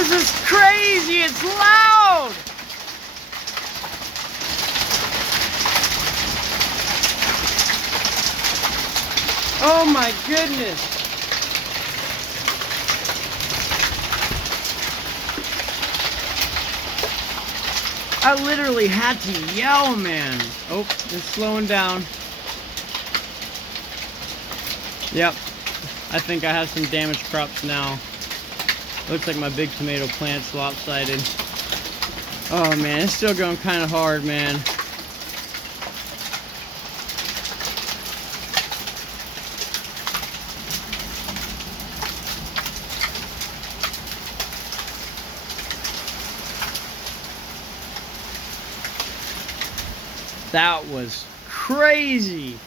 This is crazy, it's loud! Oh my goodness! I literally had to yell, man. Oh, it's slowing down. Yep, I think I have some damaged crops now. Looks like my big tomato plant's lopsided. Oh man, it's still going kind of hard, man. That was crazy.